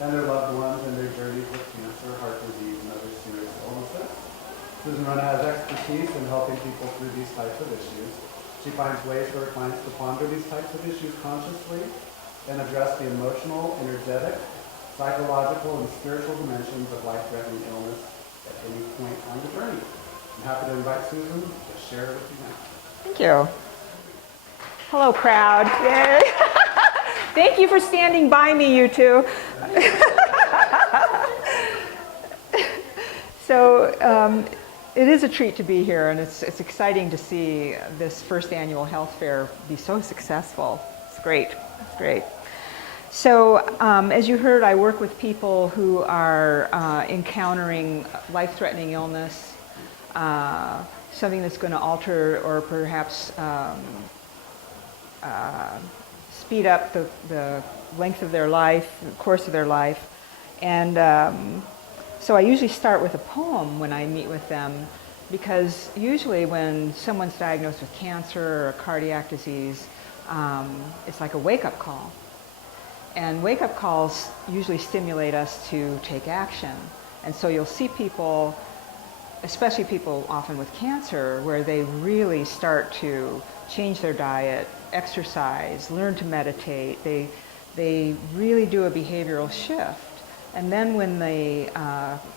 and their loved ones in their journeys with cancer, heart disease, and other serious illnesses. Susan Wrona has expertise in helping people through these types of issues. She finds ways for her clients to ponder these types of issues consciously and address the emotional, energetic, psychological, and spiritual dimensions of life-threatening illness at any point on the journey. I'm happy to invite Susan to share it with you now. Thank you. Hello, crowd. Yay. Thank you for standing by me, you two. So it is a treat to be here, and it's exciting to see this first annual health fair be so successful. It's great. It's great. So as you heard, I work with people who are encountering life-threatening illness, something that's going to alter or perhaps speed up the length of their life, the course of their life. And so I usually start with a poem when I meet with them, because usually when someone's diagnosed with cancer or a cardiac disease, it's like a wake-up call. And wake-up calls usually stimulate us to take action. And so you'll see people, especially people often with cancer, where they really start to change their diet, exercise, learn to meditate. They really do a behavioral shift. And then when the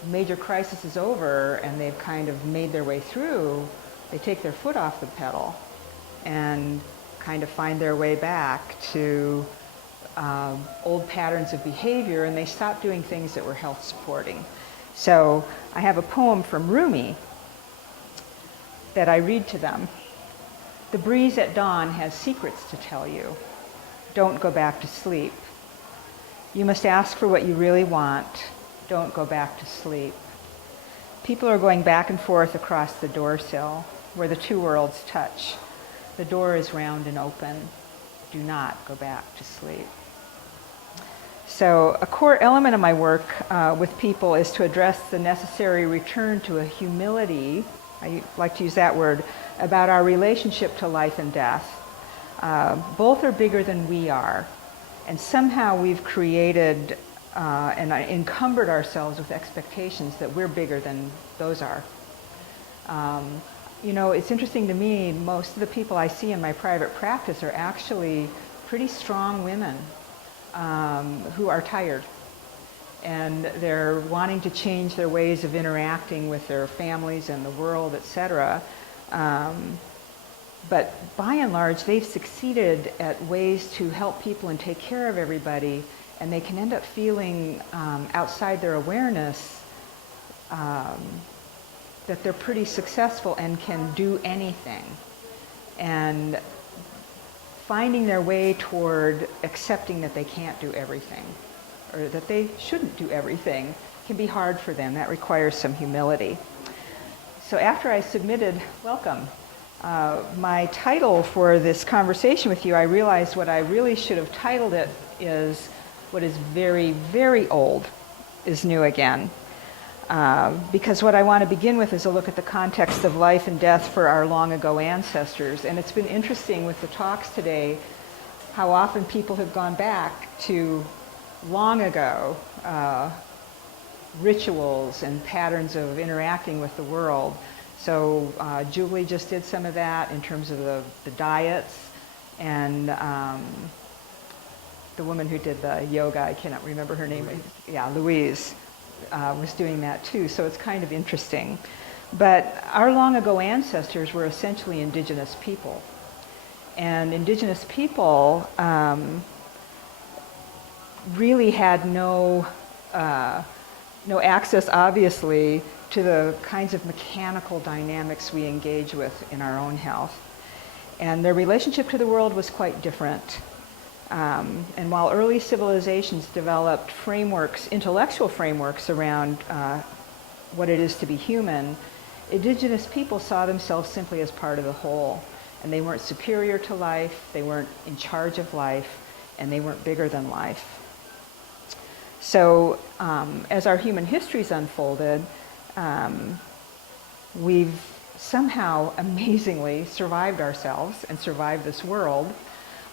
major crisis is over and they've kind of made their way through, they take their foot off the pedal and kind of find their way back to old patterns of behavior, and they stop doing things that were health supporting. So I have a poem from Rumi that I read to them. The breeze at dawn has secrets to tell you. Don't go back to sleep. You must ask for what you really want. Don't go back to sleep. People are going back and forth across the door sill where the two worlds touch. The door is round and open. Do not go back to sleep. So a core element of my work with people is to address the necessary return to a humility, I like to use that word, about our relationship to life and death. Both are bigger than we are. And somehow we've created and encumbered ourselves with expectations that we're bigger than those are. You know, it's interesting to me, most of the people I see in my private practice are actually pretty strong women who are tired. And they're wanting to change their ways of interacting with their families and the world, etc. But by and large, they've succeeded at ways to help people and take care of everybody, and they can end up feeling outside their awareness that they're pretty successful and can do anything. And finding their way toward accepting that they can't do everything, or that they shouldn't do everything, can be hard for them. That requires some humility. So after I submitted, welcome, my title for this conversation with you, I realized what I really should have titled it is what is very, very old is new again. Because what I want to begin with is a look at the context of life and death for our long ago ancestors. And it's been interesting with the talks today how often people have gone back to long ago rituals and patterns of interacting with the world. So Julie just did some of that in terms of the diets, and the woman who did the yoga, I cannot remember her name, yeah, Louise, was doing that too. So it's kind of interesting. But our long ago ancestors were essentially indigenous people. And indigenous people really had no access, obviously, to the kinds of mechanical dynamics we engage with in our own health. And their relationship to the world was quite different. And while early civilizations developed frameworks, intellectual frameworks around what it is to be human, indigenous people saw themselves simply as part of the whole. And they weren't superior to life, they weren't in charge of life, and they weren't bigger than life. So as our human histories unfolded, we've somehow amazingly survived ourselves and survived this world.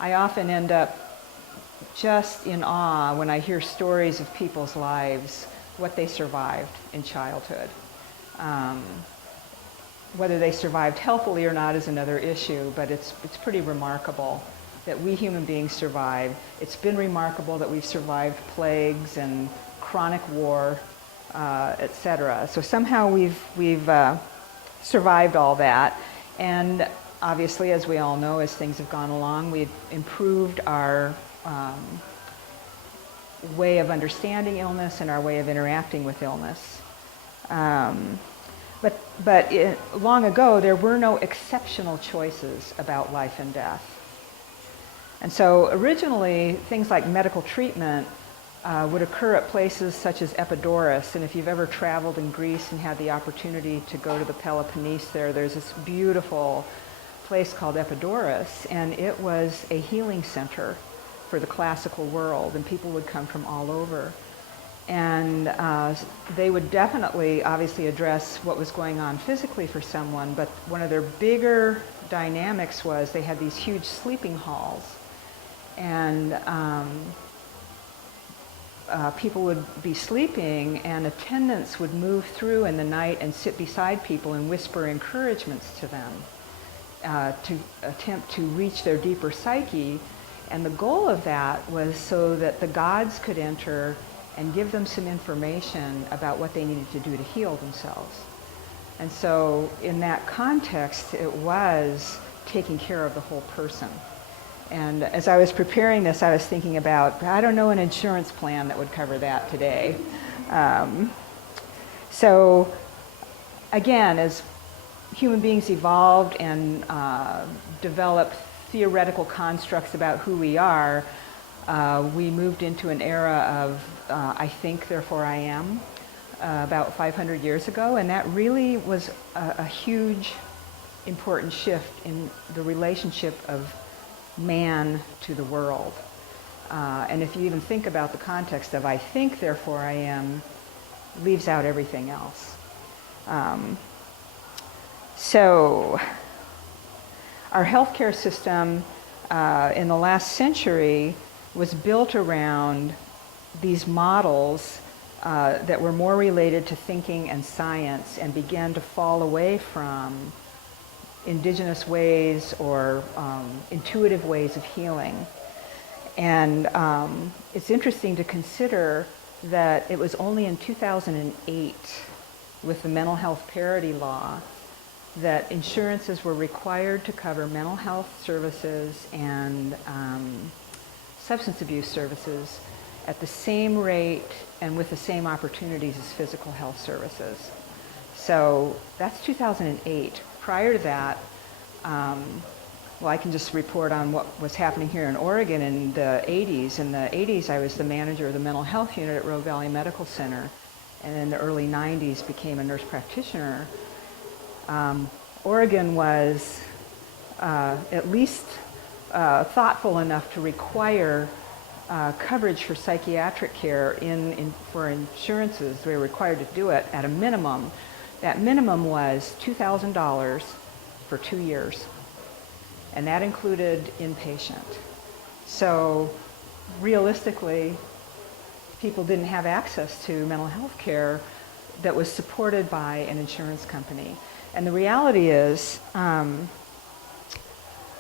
I often end up just in awe when I hear stories of people's lives, what they survived in childhood. Whether they survived healthily or not is another issue, but it's pretty remarkable that we human beings survive. It's been remarkable that we've survived plagues and chronic war, etc. So somehow we've survived all that, and obviously, as we all know, as things have gone along, we've improved our way of understanding illness and our way of interacting with illness. But long ago, there were no exceptional choices about life and death. And so originally, things like medical treatment would occur at places such as Epidaurus. And if you've ever traveled in Greece and had the opportunity to go to the Peloponnese there's this beautiful place called Epidaurus, and it was a healing center for the classical world, and people would come from all over. And they would definitely, obviously, address what was going on physically for someone, but one of their bigger dynamics was they had these huge sleeping halls, and people would be sleeping, and attendants would move through in the night and sit beside people and whisper encouragements to them to attempt to reach their deeper psyche. And the goal of that was so that the gods could enter and give them some information about what they needed to do to heal themselves. And so in that context, it was taking care of the whole person. And as I was preparing this, I was thinking about, I don't know an insurance plan that would cover that today. So again, as human beings evolved and developed theoretical constructs about who we are, we moved into an era of I think, therefore I am, about 500 years ago, and that really was a huge, important shift in the relationship of man to the world. And if you even think about the context of I think, therefore I am, leaves out everything else. So our healthcare system in the last century was built around these models that were more related to thinking and science, and began to fall away from indigenous ways or intuitive ways of healing. And it's interesting to consider that it was only in 2008, with the mental health parity law, that insurances were required to cover mental health services and substance abuse services at the same rate and with the same opportunities as physical health services. So that's 2008. Prior to that, well, I can just report on what was happening here in Oregon in the 80s. In the 80s, I was the manager of the mental health unit at Rogue Valley Medical Center, and in the early 90s became a nurse practitioner. Oregon was at least thoughtful enough to require coverage for psychiatric care for insurances. They were required to do it at a minimum. That minimum was $2,000 for 2 years, and that included inpatient. So realistically, people didn't have access to mental health care that was supported by an insurance company. And the reality is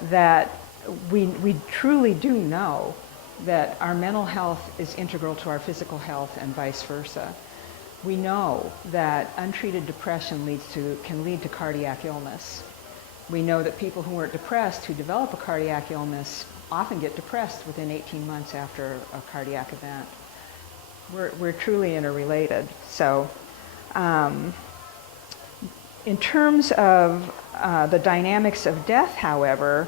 that we truly do know that our mental health is integral to our physical health and vice versa. We know that untreated depression can lead to cardiac illness. We know that people who aren't depressed, who develop a cardiac illness, often get depressed within 18 months after a cardiac event. We're truly interrelated. So in terms of the dynamics of death, however,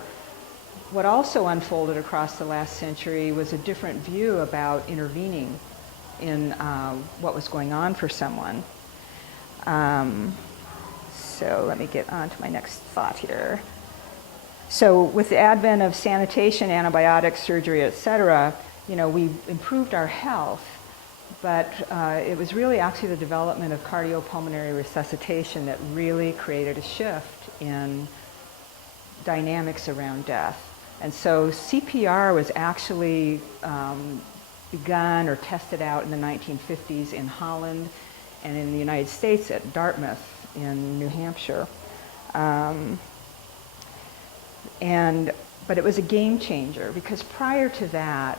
what also unfolded across the last century was a different view about intervening in what was going on for someone. So let me get on to my next thought here. So with the advent of sanitation, antibiotics, surgery, etc., we improved our health, but it was really actually the development of cardiopulmonary resuscitation that really created a shift in dynamics around death. And so CPR was actually begun or tested out in the 1950s in Holland and in the United States at Dartmouth in New Hampshire. But it was a game changer because prior to that,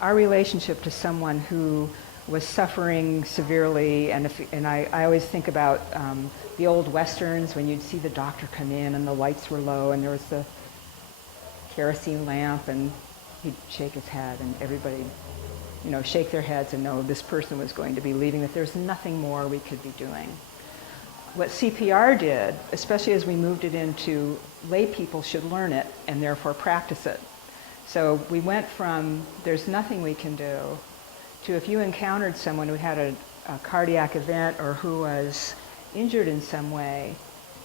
our relationship to someone who was suffering severely, and I always think about the old westerns when you'd see the doctor come in and the lights were low and there was the kerosene lamp and he'd shake his head and everybody, shake their heads and know this person was going to be leaving, that there's nothing more we could be doing. What CPR did, especially as we moved it into lay people should learn it and therefore practice it. So we went from there's nothing we can do to if you encountered someone who had a cardiac event or who was injured in some way,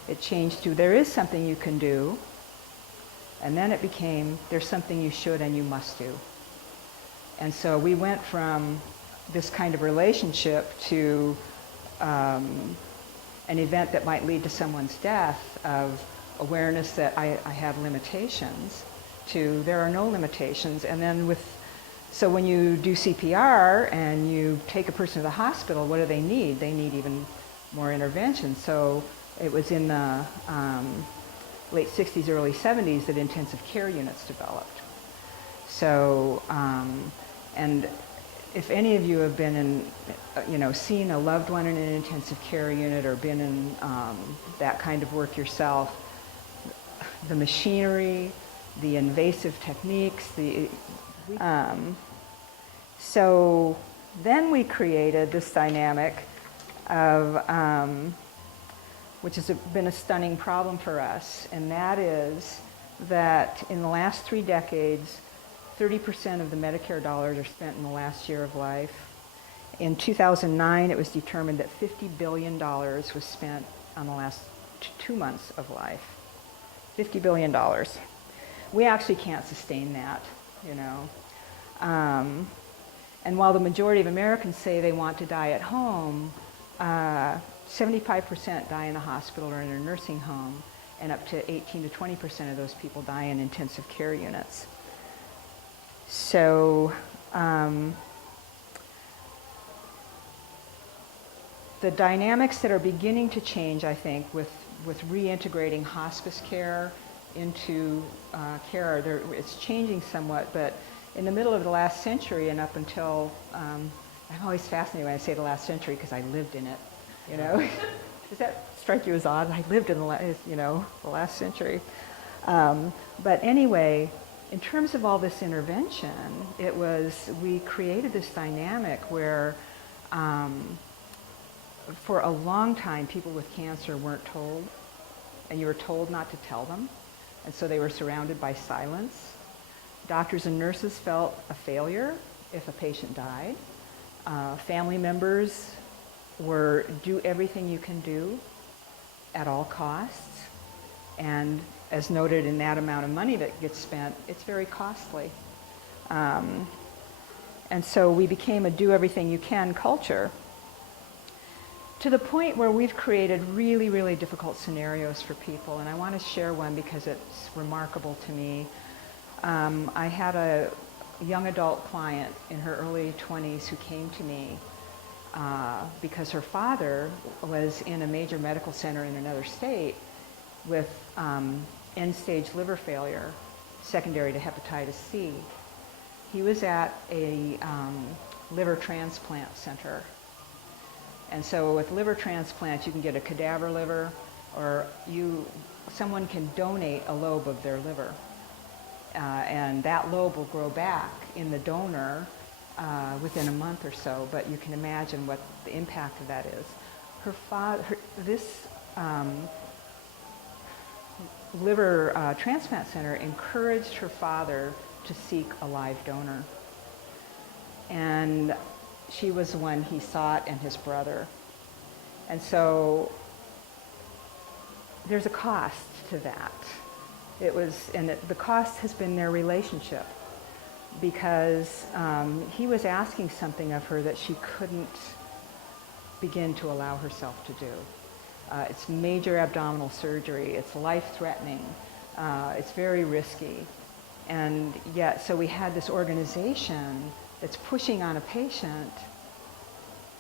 it changed to there is something you can do, and then it became there's something you should and you must do. And so we went from this kind of relationship to an event that might lead to someone's death of awareness that I have limitations to there are no limitations. And then so when you do CPR and you take a person to the hospital, what do they need? They need even more intervention. So it was in the late 60s, early 70s that intensive care units developed. So, and if any of you have been in, seen a loved one in an intensive care unit or been in that kind of work yourself, the machinery, the invasive techniques, so then we created this dynamic of, which has been a stunning problem for us, and that is that in the last 3 decades, 30% of the Medicare dollars are spent in the last year of life. In 2009, it was determined that $50 billion was spent on the last 2 months of life. $50 billion. We actually can't sustain that, And while the majority of Americans say they want to die at home, 75% die in a hospital or in a nursing home, and up to 18 to 20% of those people die in intensive care units. So the dynamics that are beginning to change, I think, with reintegrating hospice care into care, it's changing somewhat, but in the middle of the last century and up until, I'm always fascinated when I say the last century because I lived in it, Does that strike you as odd? I lived in the last century. But anyway, in terms of all this intervention, we created this dynamic where for a long time people with cancer weren't told, and you were told not to tell them, and so they were surrounded by silence. Doctors and nurses felt a failure if a patient died. Family members do everything you can do at all costs, and as noted in that amount of money that gets spent, it's very costly. And so we became a do everything you can culture, to the point where we've created really, really difficult scenarios for people. And I want to share one because it's remarkable to me. I had a young adult client in her early 20s who came to me because her father was in a major medical center in another state with end-stage liver failure secondary to hepatitis C. He was at a liver transplant center. And so with liver transplants, you can get a cadaver liver, or someone can donate a lobe of their liver. And that lobe will grow back in the donor within a month or so, but you can imagine what the impact of that is. This liver transplant center encouraged her father to seek a live donor. And she was the one he sought, and his brother. And so there's a cost to that. The cost has been their relationship, because he was asking something of her that she couldn't begin to allow herself to do. It's major abdominal surgery. It's life-threatening. It's very risky. And yet, so we had this organization that's pushing on a patient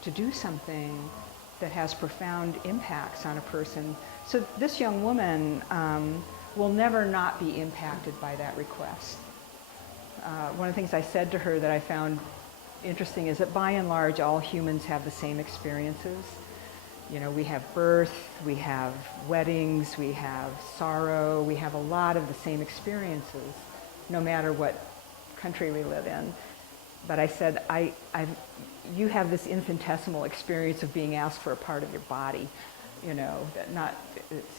to do something that has profound impacts on a person. So this young woman will never not be impacted by that request. One of the things I said to her that I found interesting is that by and large, all humans have the same experiences. You know, we have birth, we have weddings, we have sorrow, we have a lot of the same experiences, no matter what country we live in. But I said, you have this infinitesimal experience of being asked for a part of your body, you know, that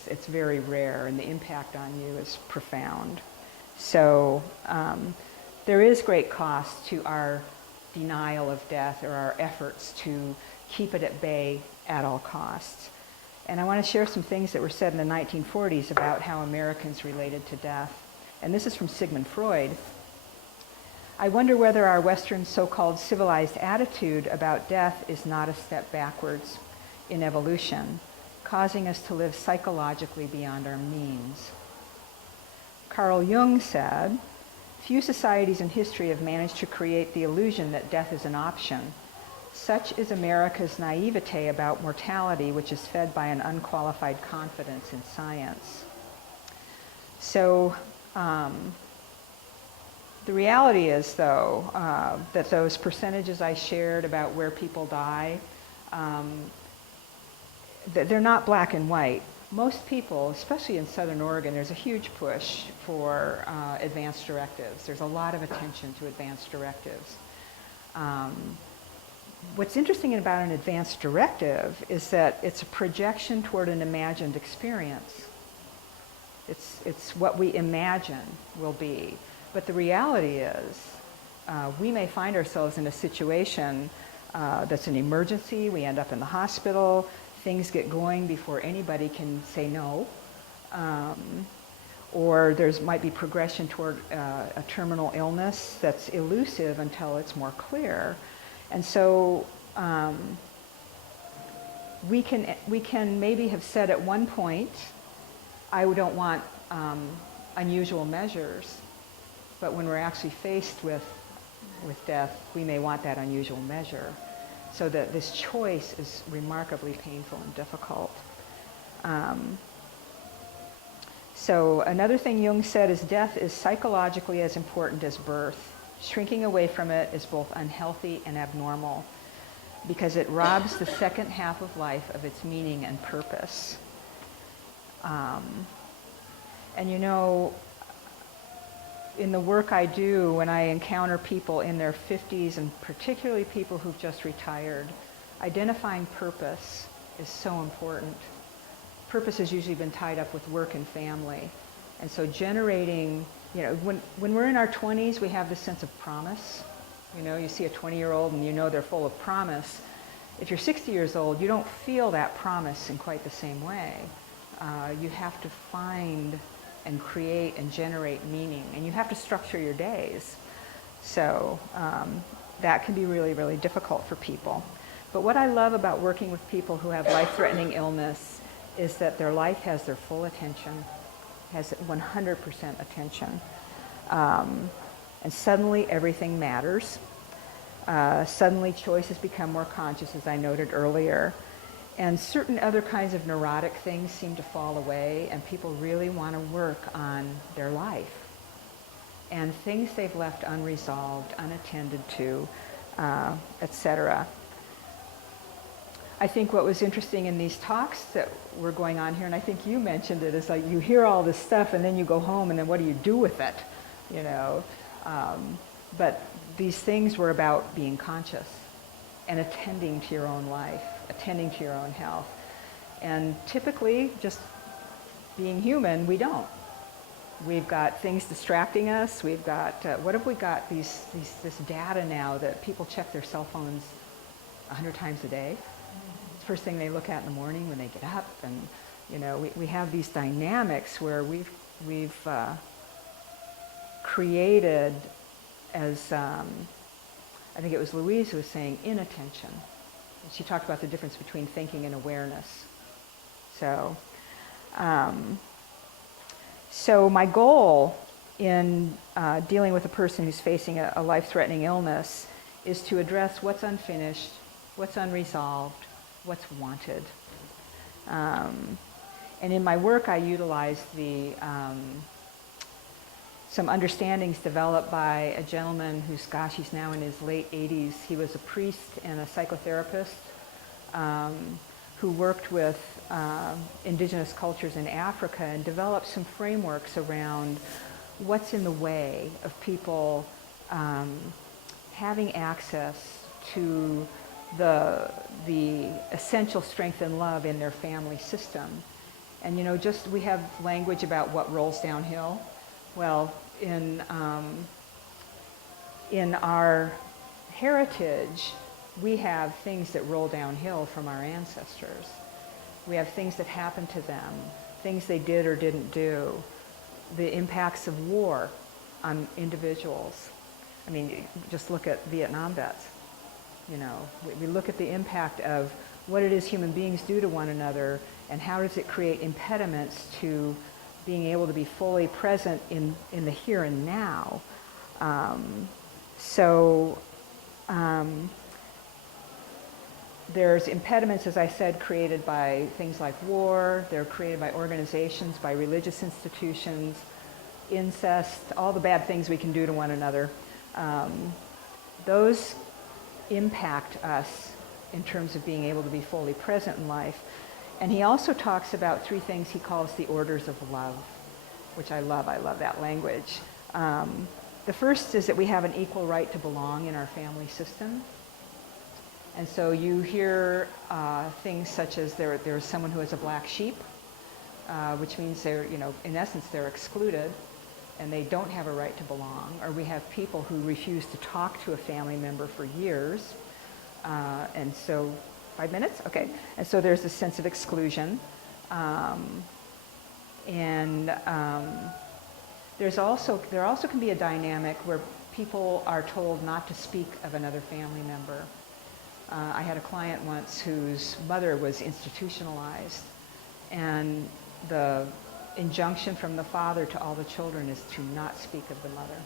it's very rare, and the impact on you is profound. So there is great cost to our denial of death or our efforts to keep it at bay at all costs. And I want to share some things that were said in the 1940s about how Americans related to death. And this is from Sigmund Freud. I wonder whether our Western so-called civilized attitude about death is not a step backwards in evolution, causing us to live psychologically beyond our means. Carl Jung said, few societies in history have managed to create the illusion that death is an option. Such is America's naivete about mortality, which is fed by an unqualified confidence in science. So the reality is, though, that those percentages I shared about where people die, they're not black and white. Most people, especially in Southern Oregon, there's a huge push for advanced directives. There's a lot of attention to advanced directives. What's interesting about an advanced directive is that it's a projection toward an imagined experience. It's what we imagine will be. But the reality is, we may find ourselves in a situation that's an emergency. We end up in the hospital. Things get going before anybody can say no. Or might be progression toward a terminal illness that's elusive until it's more clear. And so we can maybe have said at one point, I don't want unusual measures. But when we're actually faced with death, we may want that unusual measure. So that this choice is remarkably painful and difficult. So another thing Jung said is death is psychologically as important as birth. Shrinking away from it is both unhealthy and abnormal because it robs the second half of life of its meaning and purpose. And you know, in the work I do, when I encounter people in their 50s, and particularly people who've just retired, identifying purpose is so important. Purpose has usually been tied up with work and family. And so generating, you know, when we're in our 20s, we have this sense of promise. You know, you see a 20-year-old and you know they're full of promise. If you're 60 years old, you don't feel that promise in quite the same way. You have to find and create and generate meaning, and you have to structure your days. So that can be really, really difficult for people. But what I love about working with people who have life-threatening illness is that their life has their full attention, has 100% attention. And suddenly everything matters. Suddenly choices become more conscious, as I noted earlier. And certain other kinds of neurotic things seem to fall away, and people really want to work on their life. And things they've left unresolved, unattended to, etc. I think what was interesting in these talks that were going on here, and I think you mentioned it, is like you hear all this stuff and then you go home and then what do you do with it, you know? But these things were about being conscious and attending to your own life, attending to your own health. And typically, just being human, we don't. We've got things distracting us. We've got, what have we got? This data now that people check their cell phones 100 times a day. It's the first thing they look at in the morning when they get up. And, you know, we have these dynamics where we've created, as I think it was Louise who was saying, inattention. She talked about the difference between thinking and awareness. So, so my goal in dealing with a person who's facing a life-threatening illness is to address what's unfinished, what's unresolved, what's wanted. And in my work, I utilize some understandings developed by a gentleman who's, gosh, he's now in his late 80s. He was a priest and a psychotherapist who worked with indigenous cultures in Africa and developed some frameworks around what's in the way of people having access to the essential strength and love in their family system. And you know, just we have language about what rolls downhill. Well, in our heritage, we have things that roll downhill from our ancestors. We have things that happened to them, things they did or didn't do, the impacts of war on individuals. I mean, just look at Vietnam vets. You know, we look at the impact of what it is human beings do to one another and how does it create impediments to being able to be fully present in the here and now. There's impediments, as I said, created by things like war. They're created by organizations, by religious institutions, incest, all the bad things we can do to one another. Those impact us in terms of being able to be fully present in life. And he also talks about three things he calls the orders of love, which I love. I love that language. The first is that we have an equal right to belong in our family system. And so you hear things such as there's someone who is a black sheep, which means they're, you know, in essence, they're excluded and they don't have a right to belong. Or we have people who refuse to talk to a family member for years. And so, 5 minutes? Okay. And so there's this sense of exclusion. There also can be a dynamic where people are told not to speak of another family member. I had a client once whose mother was institutionalized, and the injunction from the father to all the children is to not speak of the mother.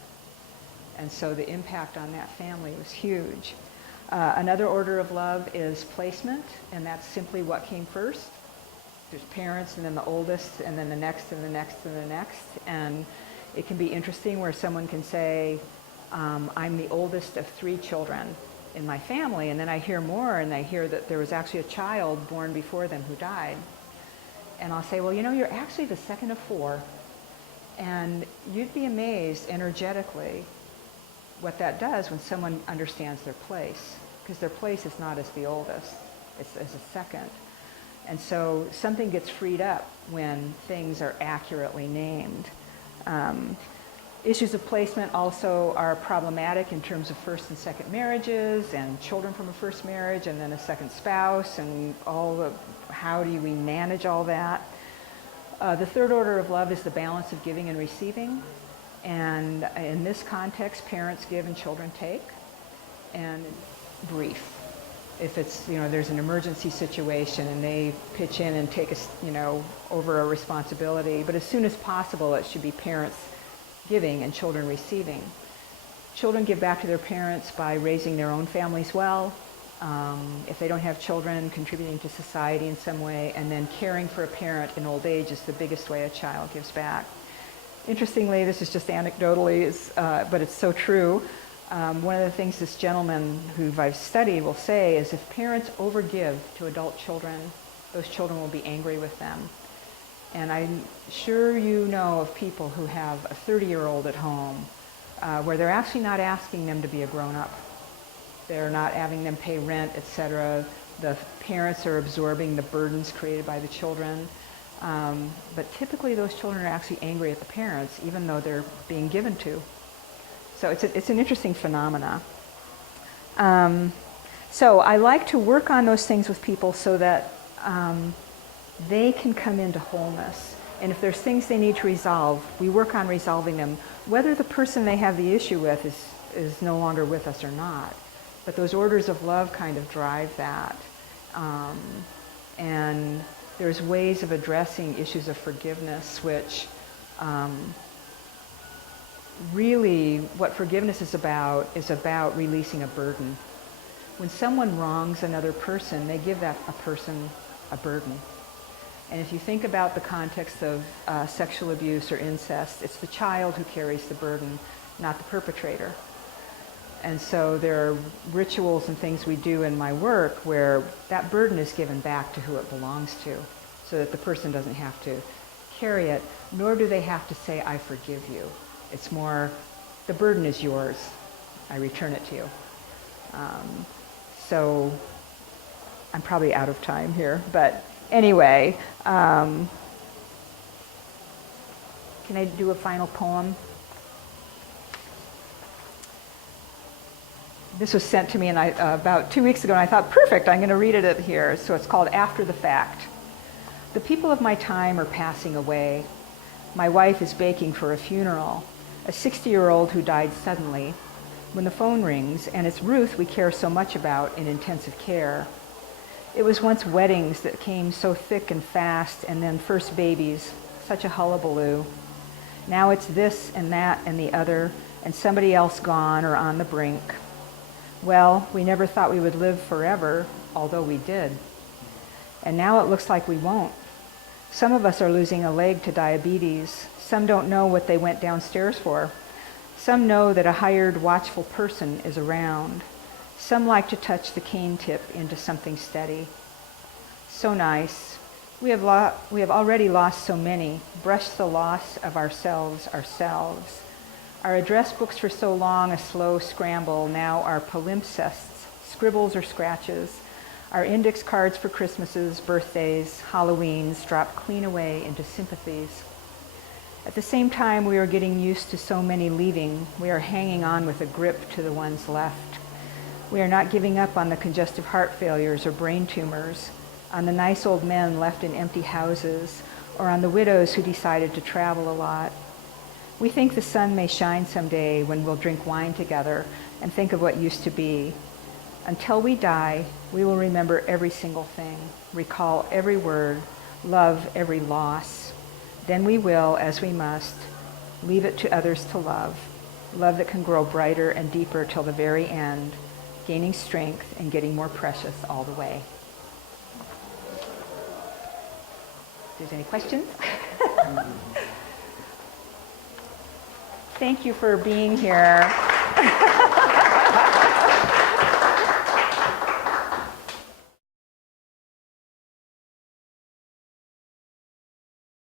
And so the impact on that family was huge. Another order of love is placement, and that's simply what came first. There's parents, and then the oldest, and then the next, and the next, and the next. And it can be interesting where someone can say, I'm the oldest of 3 children in my family, and then I hear more, and I hear that there was actually a child born before them who died. And I'll say, well, you know, you're actually the second of 4. And you'd be amazed energetically what that does when someone understands their place, because their place is not as the oldest, it's as a second. And so something gets freed up when things are accurately named. Issues of placement also are problematic in terms of first and second marriages and children from a first marriage and then a second spouse and how do we manage all that. The third order of love is the balance of giving and receiving. And in this context, parents give and children take. And brief. If it's, you know, there's an emergency situation and they pitch in and take over a responsibility. But as soon as possible, it should be parents giving and children receiving. Children give back to their parents by raising their own families well. If they don't have children, contributing to society in some way, and then caring for a parent in old age is the biggest way a child gives back. Interestingly, this is just anecdotally, but it's so true. One of the things this gentleman who I've studied will say is if parents overgive to adult children, those children will be angry with them. And I'm sure you know of people who have a 30-year-old at home where they're actually not asking them to be a grown-up. They're not having them pay rent, etc. The parents are absorbing the burdens created by the children. But typically those children are actually angry at the parents, even though they're being given to. So it's an interesting phenomena. So I like to work on those things with people so that they can come into wholeness. And if there's things they need to resolve, we work on resolving them, whether the person they have the issue with is no longer with us or not. But those orders of love kind of drive that. And there's ways of addressing issues of forgiveness, which really what forgiveness is about releasing a burden. When someone wrongs another person, they give that a person a burden. And if you think about the context of sexual abuse or incest, it's the child who carries the burden, not the perpetrator. And so there are rituals and things we do in my work where that burden is given back to who it belongs to, so that the person doesn't have to carry it, nor do they have to say, I forgive you. It's more, the burden is yours. I return it to you. So I'm probably out of time here, but anyway, can I do a final poem? This was sent to me about 2 weeks ago, and I thought, perfect, I'm going to read it here. So it's called After the Fact. The people of my time are passing away. My wife is baking for a funeral, a 60-year-old who died suddenly. When the phone rings, and it's Ruth we care so much about in intensive care. It was once weddings that came so thick and fast, and then first babies, such a hullabaloo. Now it's this and that and the other, and somebody else gone or on the brink. Well, we never thought we would live forever, although we did. And now it looks like we won't. Some of us are losing a leg to diabetes. Some don't know what they went downstairs for. Some know that a hired, watchful person is around. Some like to touch the cane tip into something steady. So nice. We have already lost so many, brushed the loss of ourselves. Our address books for so long a slow scramble now are palimpsests, scribbles or scratches. Our index cards for Christmases, birthdays, Halloweens dropped clean away into sympathies. At the same time we are getting used to so many leaving, we are hanging on with a grip to the ones left. We are not giving up on the congestive heart failures or brain tumors, on the nice old men left in empty houses, or on the widows who decided to travel a lot. We think the sun may shine someday when we'll drink wine together and think of what used to be. Until we die, we will remember every single thing, recall every word, love every loss. Then we will, as we must, leave it to others to love, love that can grow brighter and deeper till the very end, gaining strength and getting more precious all the way. If there's any questions? Thank you for being here.